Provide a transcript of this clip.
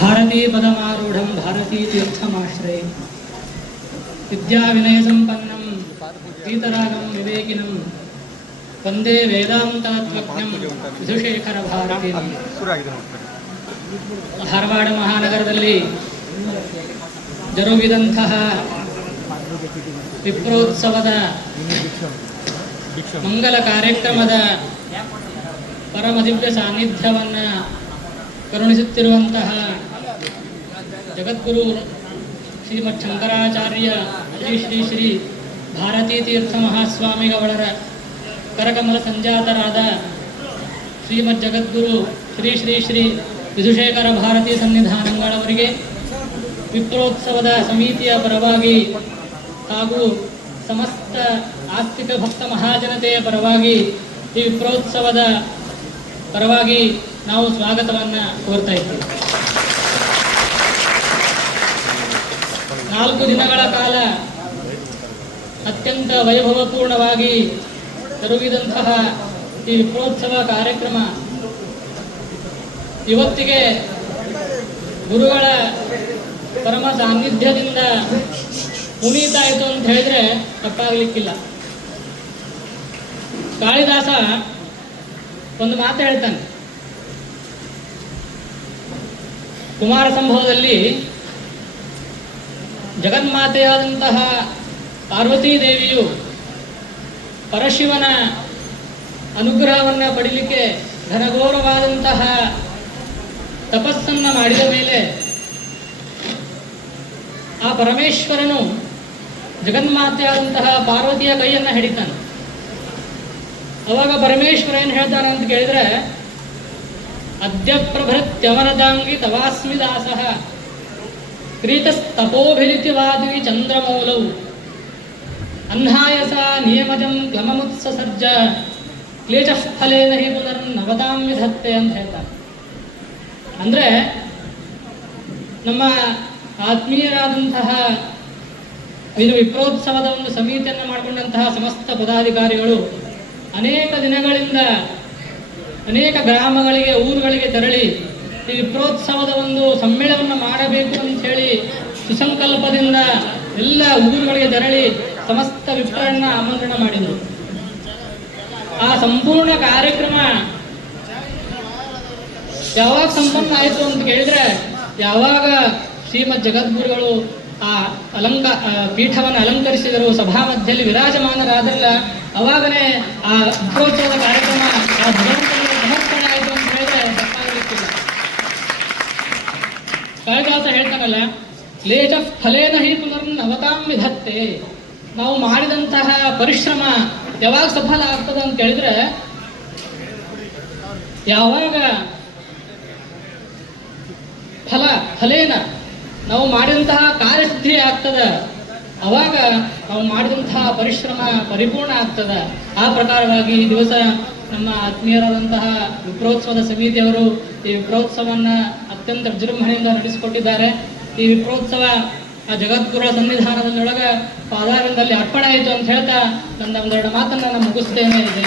ಭಾರತೀ ಪದಮಾರೂಢಂ ಭಾರತೀ ತೀರ್ಥಮಾಶ್ರಯ. ವಿದ್ಯಾ ವಿನಯ ಸಂಪನ್ನಂ ಗೀತರಾಗಂ ವಿವೇಕಿನಂ, ವಂದೇ ವೇದಾಂತತ್ವಜ್ಞಂ ವಿಧುಶೇಖರ ಭಾರತಿ ಧಾರವಾಡ ಮಹಾನಗರದಲ್ಲಿ ಜರುಗಿದಂತಹ ವಿಪ್ರೋತ್ಸವದ ಮಂಗಲ ಕಾರ್ಯಕ್ರಮದ ಪರಮದಿವ್ಯ ಸಾನ್ನಿಧ್ಯವನ್ನು ಕರುಣಿಸುತ್ತಿರುವಂತಹ ಜಗದ್ಗುರು ಶ್ರೀಮತ್ ಶಂಕರಾಚಾರ್ಯ ಶ್ರೀ ಶ್ರೀ ಶ್ರೀ ಭಾರತೀ ತೀರ್ಥ ಮಹಾಸ್ವಾಮಿಗಳವರ ಕರಕಮಲ ಸಂಜಾತರಾದ ಶ್ರೀಮದ್ ಜಗದ್ಗುರು ಶ್ರೀ ಶ್ರೀ ಶ್ರೀ ವಿಧುಶೇಖರ ಭಾರತೀ ಸನ್ನಿಧಾನಗಳವರಿಗೆ ವಿಪ್ರೋತ್ಸವದ ಸಮಿತಿಯ ಪರವಾಗಿ ಹಾಗೂ ಸಮಸ್ತ ಆಸ್ತಿಕ ಭಕ್ತ ಮಹಾಜನತೆಯ ಪರವಾಗಿ ಈ ವಿಪ್ರೋತ್ಸವದ ಪರವಾಗಿ ನಾವು ಸ್ವಾಗತವನ್ನು ಕೋರ್ತಾ ಇದ್ದೇವೆ. ನಾಲ್ಕು ದಿನಗಳ ಕಾಲ ಅತ್ಯಂತ ವೈಭವಪೂರ್ಣವಾಗಿ ಜರುಗಿದಂತಹ ಈ ವಿಪ್ರೋತ್ಸವ ಕಾರ್ಯಕ್ರಮ ಇವತ್ತಿಗೆ ಗುರುಗಳ ಪರಮ ಸಾನ್ನಿಧ್ಯದಿಂದ ಮುನೀತಾಯಿತು ಅಂತ ಹೇಳಿದ್ರೆ ತಪ್ಪಾಗಲಿಕ್ಕಿಲ್ಲ. ಕಾಳಿದಾಸ ಒಂದು ಮಾತು ಹೇಳ್ತಾನೆ. ಕುಮಾರ ಸಂಭವದಲ್ಲಿ ಜಗನ್ಮಾತೆಯಾದಂತಹ ಪಾರ್ವತೀ ದೇವಿಯು ಪರಶಿವನ ಅನುಗ್ರಹವನ್ನು ಪಡಿಲಿಕ್ಕೆ ಘನಘೋರವಾದಂತಹ ತಪಸ್ಸನ್ನು ಮಾಡಿದ ಮೇಲೆ ಆ ಪರಮೇಶ್ವರನು ಜಗನ್ಮಾತೆಯಾದಂತಹ ಪಾರ್ವತಿಯ ಕೈಯನ್ನು ಹಿಡಿತಾನೆ. ಅವಾಗ ಪರಮೇಶ್ವರ ಏನು ಹೇಳ್ತಾನೆ ಅಂತ ಕೇಳಿದ್ರೆ ಅದ್ಯ ಪ್ರಭೃತ್ಯವರದಾಂಗಿ ತವಾಸ್ಮಿ ದಾಸಃ ಕ್ರೀತಸ್ತಪೋಭಿರಿತಿವಾದಿ ಚಂದ್ರಮೌಲೌ ಅನ್ಹಾಯಸ ನಿಯಮಜಂ ಕ್ಲಮಮುತ್ಸ ಸಜ್ಜ ಫಲೇನ ಹಿ ಪುನರ್ನವತಾಂ ವಿಧತ್ತೆ ಅಂತ ಹೇಳ್ತಾರೆ ಅಂದರೆ ನಮ್ಮ ಆತ್ಮೀಯರಾದಂತಹ ಇದು ವಿಪ್ರೋತ್ಸವದ ಒಂದು ಸಮಿತಿಯನ್ನು ಮಾಡಿಕೊಂಡಂತಹ ಸಮಸ್ತ ಪದಾಧಿಕಾರಿಗಳು ಅನೇಕ ದಿನಗಳಿಂದ ಅನೇಕ ಗ್ರಾಮಗಳಿಗೆ, ಊರುಗಳಿಗೆ ತೆರಳಿ ಈ ವಿಪ್ರೋತ್ಸವದ ಒಂದು ಸಮ್ಮೇಳನವನ್ನು ಮಾಡಬೇಕು ಅಂತ ಹೇಳಿ ಸುಸಂಕಲ್ಪದಿಂದ ಎಲ್ಲ ಊರುಗಳಿಗೆ ತೆರಳಿ ಸಮಸ್ತ ವಿಪ್ರನ್ನ ಆಮಂತ್ರಣ ಮಾಡಿದರು. ಆ ಸಂಪೂರ್ಣ ಕಾರ್ಯಕ್ರಮ ಯಾವಾಗ ಸಂಪನ್ನ ಆಯಿತು ಅಂತ ಕೇಳಿದ್ರೆ ಯಾವಾಗ ಶ್ರೀಮದ್ ಜಗದ್ಗುರುಗಳು ಆ ಅಲಂಕ ಪೀಠವನ್ನು ಅಲಂಕರಿಸಿದರು, ಸಭಾ ಮಧ್ಯದಲ್ಲಿ ವಿರಾಜಮಾನರಾದ್ರಲ್ಲ, ಅವಾಗನೇ ಆ ವಿಪ್ರೋತ್ಸವದ ಕಾರ್ಯಕ್ರಮ ಆ ಅಂತ ಹೇಳಿದ್ರೆ ಕಾಳಿದಾಸ ಹೇಳ್ತಾನಲ್ಲ ಕ್ಲೇಶ ಫಲೇನ ಹಿ ಪುನರ್ನವತಾಂ ವಿಧತ್ತೆ ನಾವು ಮಾಡಿದಂತಹ ಪರಿಶ್ರಮ ಯಾವಾಗ ಸಫಲ ಆಗ್ತದೆ ಅಂತ ಹೇಳಿದ್ರೆ ಯಾವಾಗ ಫಲ, ಫಲೇನ ನಾವು ಮಾಡಿದಂತಹ ಕಾರ್ಯಸಿದ್ಧಿ ಆಗ್ತದ, ಅವಾಗ ನಾವು ಮಾಡಿದಂತಹ ಪರಿಶ್ರಮ ಪರಿಪೂರ್ಣ ಆಗ್ತದ. ಆ ಪ್ರಕಾರವಾಗಿ ಈ ದಿವಸ ನಮ್ಮ ಆತ್ಮೀಯರಾದಂತಹ ವಿಪ್ರೋತ್ಸವದ ಸಮಿತಿಯವರು ಈ ವಿಪ್ರೋತ್ಸವವನ್ನು ಅತ್ಯಂತ ವಿಜೃಂಭಣೆಯಿಂದ ನಡೆಸಿಕೊಟ್ಟಿದ್ದಾರೆ. ಈ ವಿಪ್ರೋತ್ಸವ ಆ ಜಗದ್ಗುರುಗಳ ಸನ್ನಿಧಾನದೊಳಗ ಪಾದಾರದಲ್ಲಿ ಅರ್ಪಣೆ ಆಯಿತು ಅಂತ ಹೇಳ್ತಾ ನನ್ನ ಒಂದೆರಡು ಮಾತನ್ನು ನಾನು ಮುಗಿಸ್ತೇನೆ. ಜೈ